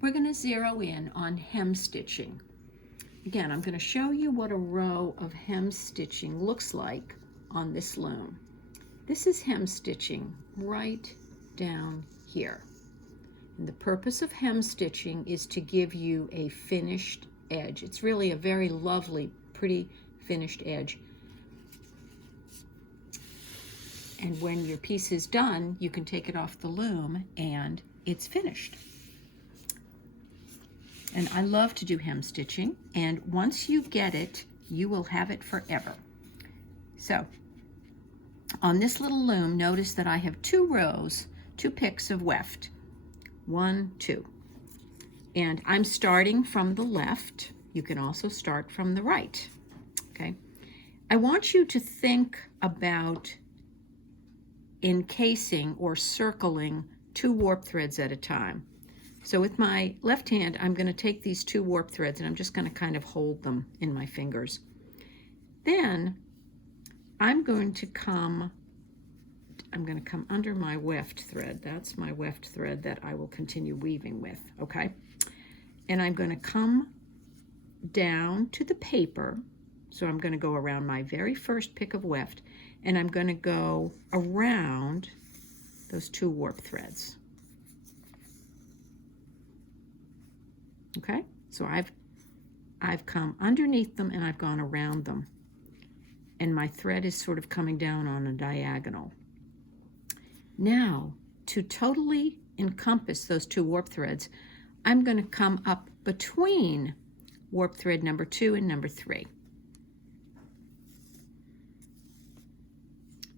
we're going to zero in on hem stitching. Again, I'm going to show you what a row of hem stitching looks like on this loom. This is hem stitching right down here. And the purpose of hem stitching is to give you a finished edge. It's really a very lovely, pretty finished edge. And when your piece is done, you can take it off the loom and it's finished. And I love to do hem stitching, and once you get it, you will have it forever. So on this little loom, notice that I have 2 rows, 2 picks of weft. 1, 2. And I'm starting from the left. You can also start from the right, okay? I want you to think about encasing or circling 2 warp threads at a time. So with my left hand, I'm going to take these 2 warp threads and I'm just going to kind of hold them in my fingers. Then I'm going to come under my weft thread. That's my weft thread that I will continue weaving with, okay? And I'm going to come down to the paper. So I'm going to go around my very first pick of weft, and I'm going to go around those 2 warp threads. Okay, so I've come underneath them and I've gone around them, and my thread is sort of coming down on a diagonal. Now, to totally encompass those 2 warp threads, I'm going to come up between warp thread number 2 and number 3.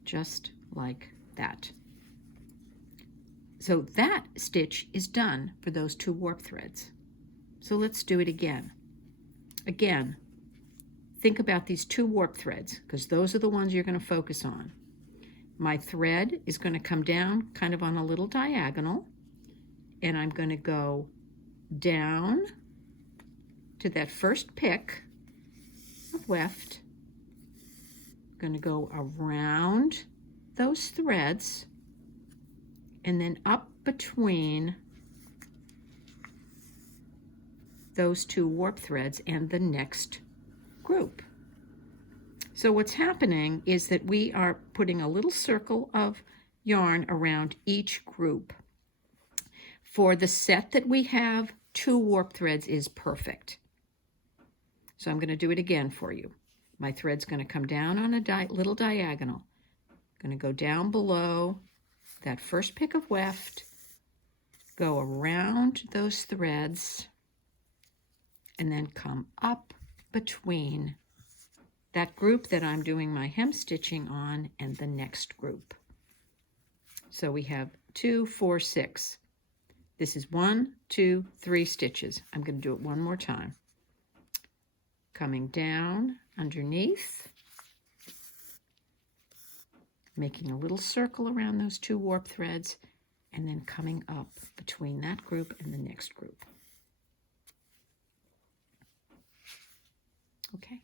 Just like that. So that stitch is done for those 2 warp threads. So let's do it again. Again, think about these 2 warp threads, because those are the ones you're going to focus on. My thread is going to come down kind of on a little diagonal, and I'm going to go down to that first pick of weft. I'm going to go around those threads and then up between those 2 warp threads and the next group. So what's happening is that we are putting a little circle of yarn around each group. For the set that we have, 2 warp threads is perfect. So I'm going to do it again for you. My thread's going to come down on a little diagonal. I'm going to go down below that first pick of weft, go around those threads, and then come up between that group that I'm doing my hem stitching on and the next group. So we have 2, 4, 6. This is 1, 2, 3 stitches. I'm going to do it one more time. Coming down underneath, making a little circle around those 2 warp threads, and then coming up between that group and the next group. Okay.